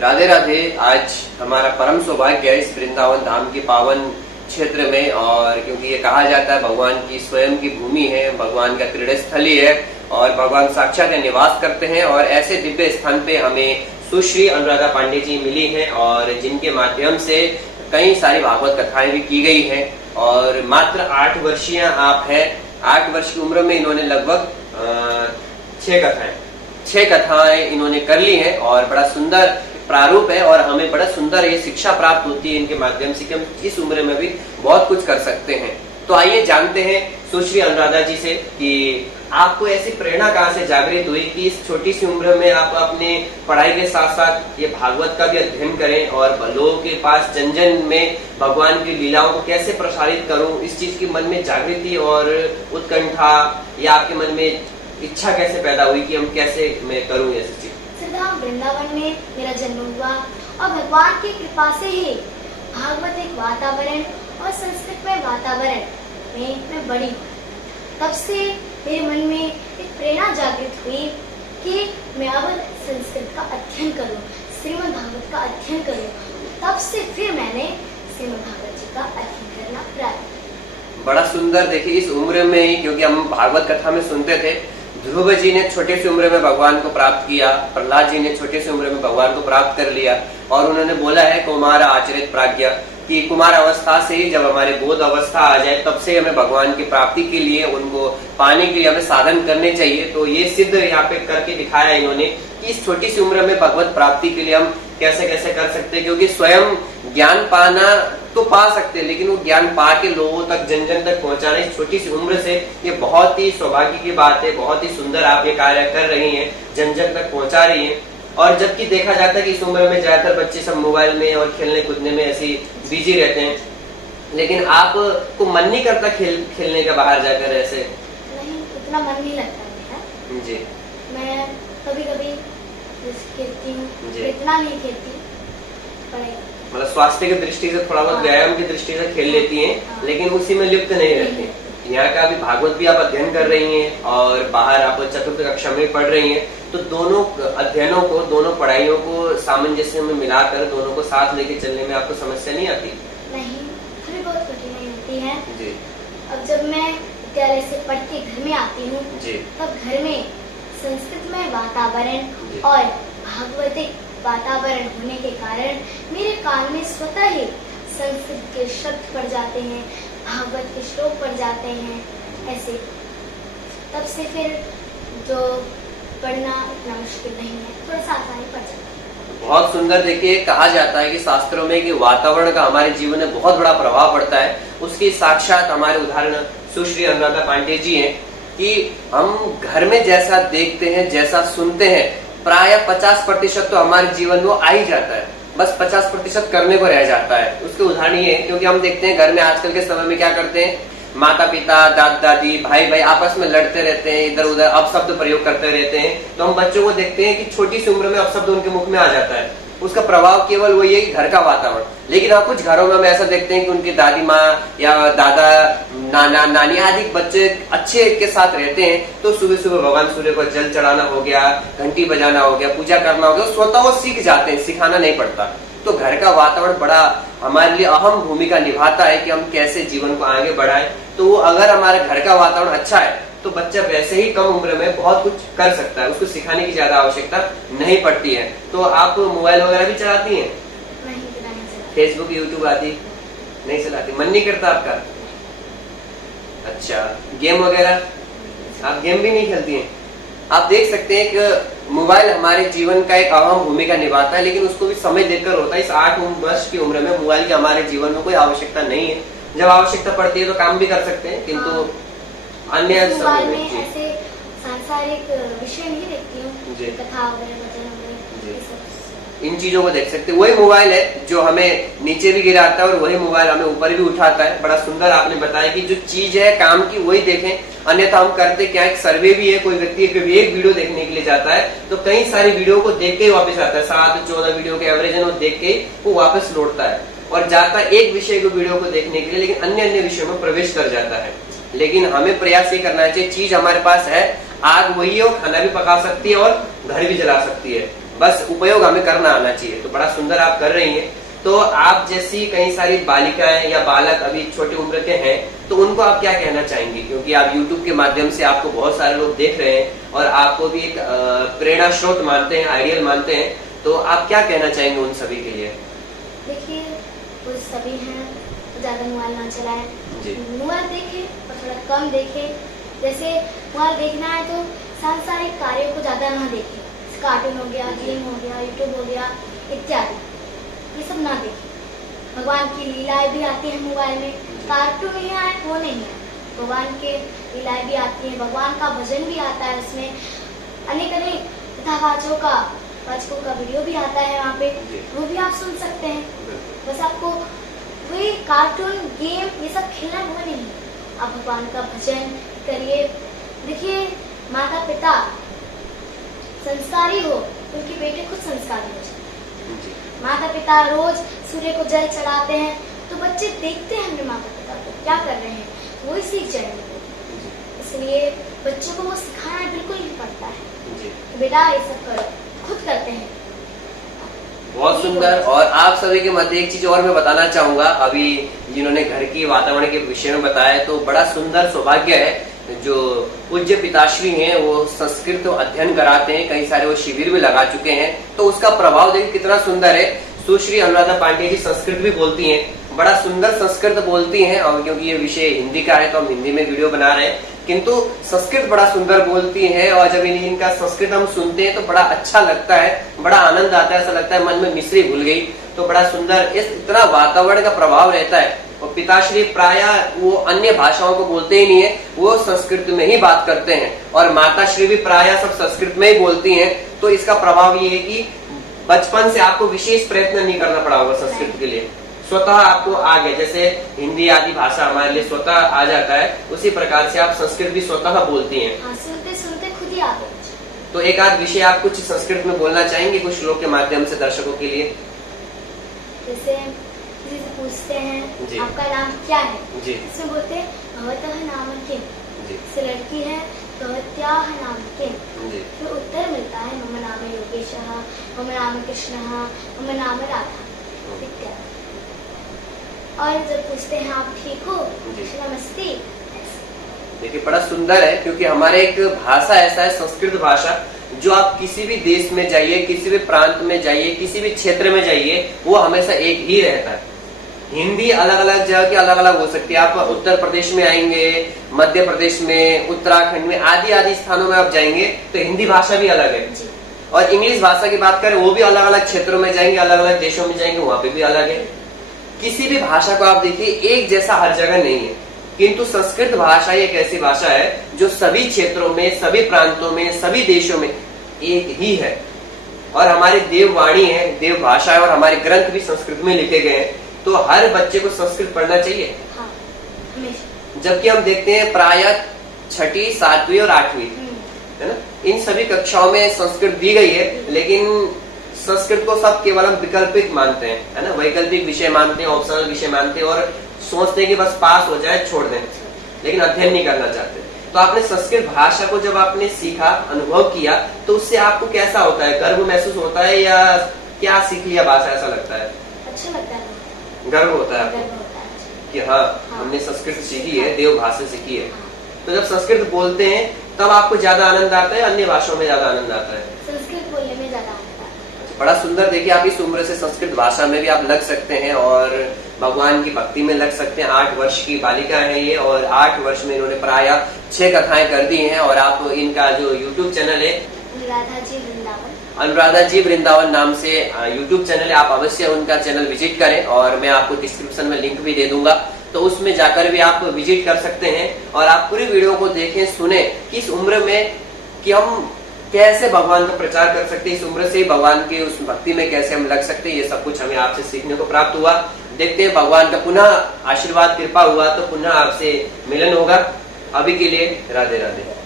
राधे राधे। आज हमारा परम सौभाग्य है इस वृंदावन धाम के पावन क्षेत्र में, और क्योंकि ये कहा जाता है भगवान की स्वयं की भूमि है, भगवान का क्रीड़ा स्थली है और भगवान साक्षात निवास करते हैं। और ऐसे दिव्य स्थान पे हमें सुश्री अनुराधा पांडे जी मिली हैं और जिनके माध्यम से कई सारी भागवत कथाएं भी की गई हैं। और मात्र 8 वर्षीय आप हैं। 8 वर्ष की उम्र में इन्होंने लगभग 6 कथाएं इन्होंने कर ली हैं और बड़ा सुंदर प्रारूप है। और हमें बड़ा सुंदर ये शिक्षा प्राप्त होती है इनके माध्यम से कि हम इस उम्र में भी बहुत कुछ कर सकते हैं। तो आइए जानते हैं सुश्री अनुराधा जी से कि आपको ऐसी प्रेरणा कहाँ से जागृत हुई कि इस छोटी सी उम्र में आप अपने पढ़ाई के साथ साथ ये भागवत का भी अध्ययन करें और लोगों के पास जन जन में भगवान की लीलाओं को कैसे प्रसारित करूं, इस चीज की मन में जागृति और उत्कंठा या आपके मन में इच्छा कैसे पैदा हुई कि हम कैसे मैं करूं ऐसी चीज? श्रीधाम वृंदावन में मेरा जन्म हुआ और भगवान की कृपा से ही भागवतिक वातावरण और संस्कृत में वातावरण में मैं बड़ी। तब से मेरे मन में एक प्रेरणा जागृत हुई कि मैं अब संस्कृत का अध्ययन करूं, श्रीमद् भागवत का अध्ययन करूं। तब से फिर मैंने श्रीमद् भागवत जी का अध्ययन करना प्रारंभ। बड़ा सुंदर। देखिए इस उम्र में ही, क्योंकि हम भागवत कथा में सुनते थे ध्रुव जी ने छोटे सी उम्र में भगवान को प्राप्त किया, प्रहलाद जी ने छोटे सी उम्र में भगवान को प्राप्त कर लिया। और उन्होंने बोला है कुमार आचरित प्राज्ञा कि कुमार अवस्था से ही जब हमारे बोध अवस्था आ जाए तब से हमें भगवान की प्राप्ति के लिए, उनको पाने के लिए हमें साधन करने चाहिए। तो ये सिद्ध यहाँ पे करके दिखाया इन्होंने कि इस छोटी सी उम्र में भगवत प्राप्ति के लिए हम कैसे कैसे कर सकते हैं। क्योंकि स्वयं ज्ञान पाना तो पा सकते हैं, लेकिन वो ज्ञान पा के लोगों तक जन जन तक पहुंचाना इस छोटी सी उम्र से ये बहुत ही सौभाग्य की बात है। बहुत ही सुंदर आप ये कार्य कर रही हैं, जन जन तक पहुंचा रही हैं। और जबकि देखा जाता है कि इस उम्र में ज्यादातर बच्चे सब मोबाइल में और खेलने कूदने में ऐसी बिजी रहते हैं, लेकिन आपको मन नहीं करता खेलने का बाहर जाकर? ऐसे नहीं, उतना मन नहीं लगता मेरा जी। मैं कभी कभी खेलती हूँ, इतना नहीं खेलती। मतलब स्वास्थ्य की दृष्टि से थोड़ा बहुत व्यायाम की दृष्टि से खेल लेती हैं, लेकिन उसी में लिप्त नहीं रहती। यहाँ का भी भागवत भी आप अध्ययन कर रही हैं और बाहर आप चतुर्थ कक्षा में पढ़ रही हैं। तो दोनों अध्ययनों को, दोनों पढ़ाइयों को सामंजस्य में मिलाकर दोनों को साथ लेके चलने में आपको समस्या नहीं आती? नहीं, थोड़ी बहुत कठिनाई होती है जी। अब जब मैं विद्यालय से पढ़ के घर में आती हूँ तब घर में संस्कृत में वातावरण और भागवतिक वातावरण होने के कारण मेरे कान में स्वतः ही संस्कृत के शब्द पड़ जाते हैं, भागवत के श्लोक पड़ जाते हैं। ऐसे तब से फिर जो पढ़ना इतना मुश्किल नहीं है, थोड़ा सा आसानी पड़ जाता है। बहुत सुंदर। देखिए कहा जाता है कि शास्त्रों में कि वातावरण का हमारे जीवन में बहुत बड़ा प्रभाव पड़ता है। उसकी साक्षात हमारे उदाहरण सुश्री अनुराधा पांडे जी हैं कि हम घर में जैसा देखते हैं, जैसा सुनते हैं, प्राय 50% तो हमारे जीवन में आ ही जाता है। बस 50% करने को रह जाता है। उसके उदाहरण ये है, क्योंकि हम देखते हैं घर में आजकल के समय में क्या करते हैं, माता पिता, दादा दादी, भाई भाई आपस में लड़ते रहते हैं, इधर उधर अपशब्द प्रयोग करते रहते हैं। तो हम बच्चों को देखते हैं कि छोटी सी उम्र में अपशब्द उनके मुख में आ जाता है। उसका प्रभाव केवल वही है कि घर का वातावरण। लेकिन आप कुछ घरों में हम ऐसा देखते हैं कि उनकी दादी माँ या दादा, नाना, नानी आदि बच्चे अच्छे के साथ रहते हैं। तो सुबह सुबह भगवान सूर्य को जल चढ़ाना हो गया, घंटी बजाना हो गया, पूजा करना हो गया, स्वतः वो सीख जाते हैं, सिखाना नहीं पड़ता। तो घर का वातावरण बड़ा हमारे लिए अहम भूमिका निभाता है कि हम कैसे जीवन को आगे बढ़ाएं। तो अगर हमारे घर का वातावरण अच्छा है तो बच्चा वैसे ही कम उम्र में बहुत कुछ कर सकता है, उसको सिखाने की ज्यादा आवश्यकता नहीं पड़ती है। तो आप मोबाइल वगैरह भी चलाती हैं? नहीं, फेसबुक यूट्यूब आदि नहीं चलाती? मन नहीं करता आपका? अच्छा, गेम वगैरह आप गेम भी नहीं खेलती हैं? आप देख सकते हैं कि मोबाइल हमारे जीवन का एक अहम भूमिका निभाता है, लेकिन उसको भी समय देकर होता है। इस 8 वर्ष की उम्र में मोबाइल की हमारे जीवन में कोई आवश्यकता नहीं है। जब आवश्यकता पड़ती है तो काम भी कर सकते हैं, किंतु अन्य मोबाइल में ऐसे सांसारिक विषय नहीं देखती हूँ, कथा वगैरह, इन चीजों को देख सकते हैं। वही मोबाइल है जो हमें नीचे भी गिराता है और वही मोबाइल हमें ऊपर भी उठाता है। बड़ा सुंदर आपने बताया कि जो चीज है काम की वही देखें, अन्यथा हम करते क्या, एक सर्वे भी है, कोई व्यक्ति एक वीडियो देखने के लिए जाता है तो कई सारी वीडियो को देख के ही वापस आता है। 7-14 वीडियो के एवरेज है वो देख के वो वापस लौटता है और जाता है एक विषय को वीडियो को देखने के लिए, लेकिन अन्य अन्य विषयों में प्रवेश कर जाता है। लेकिन हमें प्रयास ये करना चाहिए, चीज हमारे पास है, आग वही है, खाना भी पका सकती है और घर भी जला सकती है। बस उपयोग हमें करना आना चाहिए। तो बड़ा सुंदर आप कर रही हैं। तो आप जैसी कई सारी बालिकाएं या बालक अभी छोटी उम्र के हैं, तो उनको आप क्या कहना चाहेंगे? क्योंकि आप YouTube के माध्यम से आपको बहुत सारे लोग देख रहे हैं और आपको भी एक प्रेरणा स्रोत मानते हैं, आइडियल मानते हैं, तो आप क्या कहना चाहेंगे उन सभी के लिए? देखिए, वो सभी हैं तो ज्यादा मोबाइल ना चलाएं, मोबाइल देखें और थोड़ा कम देखें। जैसे मोबाइल देखना है तो सांसारिक कार्यों को ज्यादा ना देखें, कार्टून हो गया, गेम हो गया, यूट्यूब हो गया इत्यादि, ये सब ना देखें। भगवान की लीलाएं भी आती हैं मोबाइल में, कार्टून नहीं आए वो नहीं है, भगवान के लीलाएं भी आती हैं, भगवान का भजन भी आता है, उसमें अनेक अनेक कथावाचकों का वीडियो भी आता है वहाँ पे, वो भी आप सुन सकते हैं। बस आपको वही कार्टून गेम ये सब खेलना वो नहीं है, आप भगवान का भजन करिए। देखिए, माता पिता संस्कारी हो तो उनके बेटे खुद संस्कारी हो जाते। माता पिता रोज सूर्य को जल चढ़ाते हैं तो बच्चे देखते हैं अपने माता पिता को क्या कर रहे हैं, वही सीख जाएंगे। इसलिए बच्चों को वो सिखाना बिल्कुल नहीं पड़ता है, बेटा ये सब करो, खुद करते हैं। बहुत सुंदर। और आप सभी के मध्य एक चीज और मैं बताना चाहूंगा, अभी जिन्होंने घर की वातावरण के विषय में बताया, तो बड़ा सुंदर सौभाग्य है जो पूज्य पिताश्री हैं वो संस्कृत अध्ययन कराते हैं, कई सारे वो शिविर भी लगा चुके हैं, तो उसका प्रभाव देखिए कितना सुंदर है। सुश्री अनुराधा पांडे जी संस्कृत भी बोलती हैं, बड़ा सुंदर संस्कृत बोलती हैं, और क्योंकि ये विषय हिंदी का है तो हम हिंदी में वीडियो बना रहे हैं, किंतु संस्कृत बड़ा सुंदर बोलती हैं। और जब इनका संस्कृत हम सुनते हैं तो बड़ा अच्छा लगता है, बड़ा आनंद आता है, ऐसा लगता है मन में मिश्री भूल गई। तो बड़ा सुंदर, इस इतना वातावरण का प्रभाव रहता है। और पिताश्री प्राय वो अन्य भाषाओं को बोलते ही नहीं है, वो संस्कृत में ही बात करते हैं, और माताश्री भी प्राय सब संस्कृत में ही बोलती हैं। तो इसका प्रभाव ये है कि बचपन से आपको विशेष प्रयत्न नहीं करना पड़ा होगा संस्कृत के लिए, स्वतः आपको आ गया। जैसे हिंदी आदि भाषा हमारे लिए स्वतः आ जाता है, उसी प्रकार से आप संस्कृत भी स्वतः बोलती हैं। हाँ, सुनते सुनते खुद ही आ गया। तो एक आध विषय आप कुछ संस्कृत में बोलना चाहेंगे कुछ लोग के माध्यम से दर्शकों के लिए? जैसे किसी से पूछते हैं आपका नाम क्या है, इसमें बोलते हैं भवतः नाम किम, जैसे लड़की है भवत्याः नाम किम, फिर उत्तर मिलता है मम नाम योगेशः, मम नाम कृष्णः, मम नाम राधा इत्यादि। और जब पूछते हैं आप ठीक हो, नमस्ते। देखिए बड़ा सुंदर है, क्योंकि हमारे एक भाषा ऐसा है संस्कृत भाषा, जो आप किसी भी देश में जाइए, किसी भी प्रांत में जाइए, किसी भी क्षेत्र में जाइए, वो हमेशा एक ही रहता है। हिंदी अलग अलग जगह की अलग अलग हो सकती है। आप उत्तर प्रदेश में आएंगे, मध्य प्रदेश में, उत्तराखंड में, आदि आदि स्थानों में आप जाएंगे तो हिंदी भाषा भी अलग है। और इंग्लिश भाषा की बात करें, वो भी अलग अलग क्षेत्रों में जाएंगे, अलग अलग देशों में जाएंगे, वहां पे भी अलग है। किसी भी भाषा को आप देखिए एक जैसा हर जगह नहीं है, किंतु संस्कृत भाषा एक ऐसी भाषा है जो सभी क्षेत्रों में, सभी प्रांतों में, सभी देशों में एक ही है। और हमारी देववाणी है, देव भाषा है, और हमारे ग्रंथ भी संस्कृत में लिखे गए हैं। तो हर बच्चे को संस्कृत पढ़ना चाहिए। हाँ, जबकि हम देखते हैं प्राय 6ठी, 7वीं और 8वीं, है ना, इन सभी कक्षाओं में संस्कृत दी गई है, लेकिन संस्कृत को सब केवल हम वैकल्पिक मानते हैं, है ना, वैकल्पिक विषय मानते हैं, ऑप्शनल विषय मानते हैं, और सोचते हैं कि बस पास हो जाए छोड़ दें, लेकिन अध्ययन नहीं करना चाहते। तो आपने संस्कृत भाषा को जब आपने सीखा, अनुभव किया, तो उससे आपको कैसा होता है? गर्व महसूस होता है या क्या सीख लिया भाषा, ऐसा लगता है? अच्छा लगता है, गर्व होता है कि हाँ हमने संस्कृत सीखी है, देव भाषा सीखी है। तो जब संस्कृत बोलते हैं तब आपको ज्यादा आनंद आता है, अन्य भाषाओं में ज्यादा आनंद आता है? संस्कृत बोलने में ज्यादा आनंद आता है। बड़ा सुंदर। देखिए आप इस उम्र से संस्कृत भाषा में भी आप लग सकते हैं और भगवान की भक्ति में लग सकते हैं। 8 वर्ष की बालिका है ये, और 8 वर्ष में इन्होंने प्राय 6 कथाएं कर दी हैं। और आप इनका जो YouTube चैनल है अनुराधा जी वृंदावन नाम से YouTube चैनल है, आप अवश्य उनका चैनल विजिट करें, और मैं आपको डिस्क्रिप्शन में लिंक भी दे दूंगा, तो उसमें जाकर भी आप विजिट कर सकते हैं। और आप पूरी वीडियो को देखें, सुने कि इस उम्र में कि हम कैसे भगवान का प्रचार कर सकते हैं, इस उम्र से भगवान की उस भक्ति में कैसे हम लग सकते हैं, ये सब कुछ हमें आपसे सीखने को प्राप्त हुआ। देखते हैं भगवान का पुनः आशीर्वाद कृपा हुआ तो पुनः आपसे मिलन होगा। अभी के लिए राधे राधे।